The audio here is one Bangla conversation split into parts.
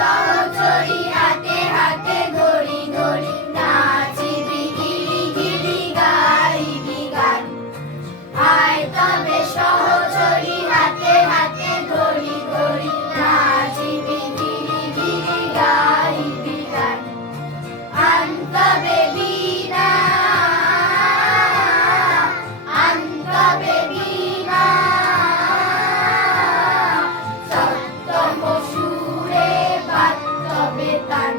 সহচরী হাতে হাতে ধরি ধরি নাচিবি গিরি গিরি গাইবি গান। আয় তবে সহচরী হাতে হাতে ধরি ধরি নাচিবি গিরি গিরি গাইবি গান। আন তবে বীণা আন তবে বীণা সপ্তম সুরে বাদ তবে তান।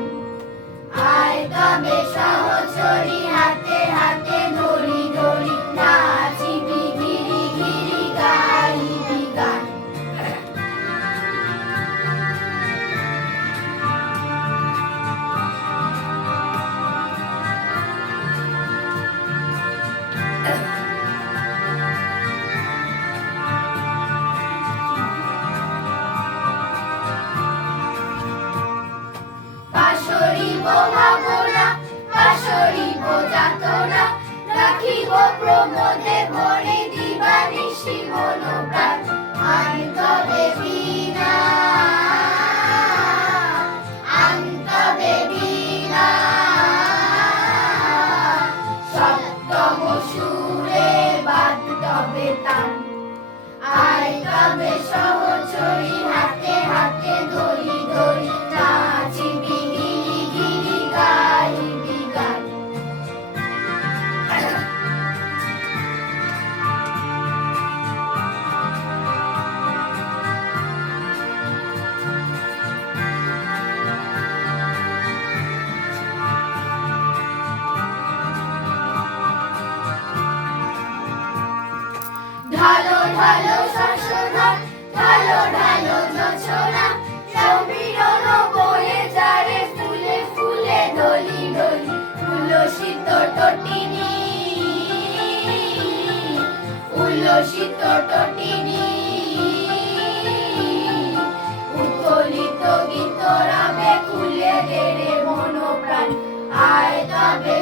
আয় তবে সহচরী হাতে হাতে ধরি ধরি নাচিবি গিরি গিরি গাইবি গান। পাশরিব ভাবনা পাশরিব যাতনা রাখিব প্রমোদে ভরে দিবানিশি মন প্রাণ। আন তবে বীণা আন তবে বীণা সপ্তম সুরে বাদ তবে তান। আয় তবে সহচরী হাতে হাতে ধরি ধরি নাচিবি গিরি গিরি গাইবি গান। ঢালো ঢালো শাসনা ঢালো ঢালো যোছনা সমীরণ বয়ে যারে ফুলে ফুলে ডলি ডলি। উল্লসিত টটিনি উল্লসিত টটিনি উত্তোলিত গীত রাবে খুলে দে রে মন প্রাণ। আয় তবে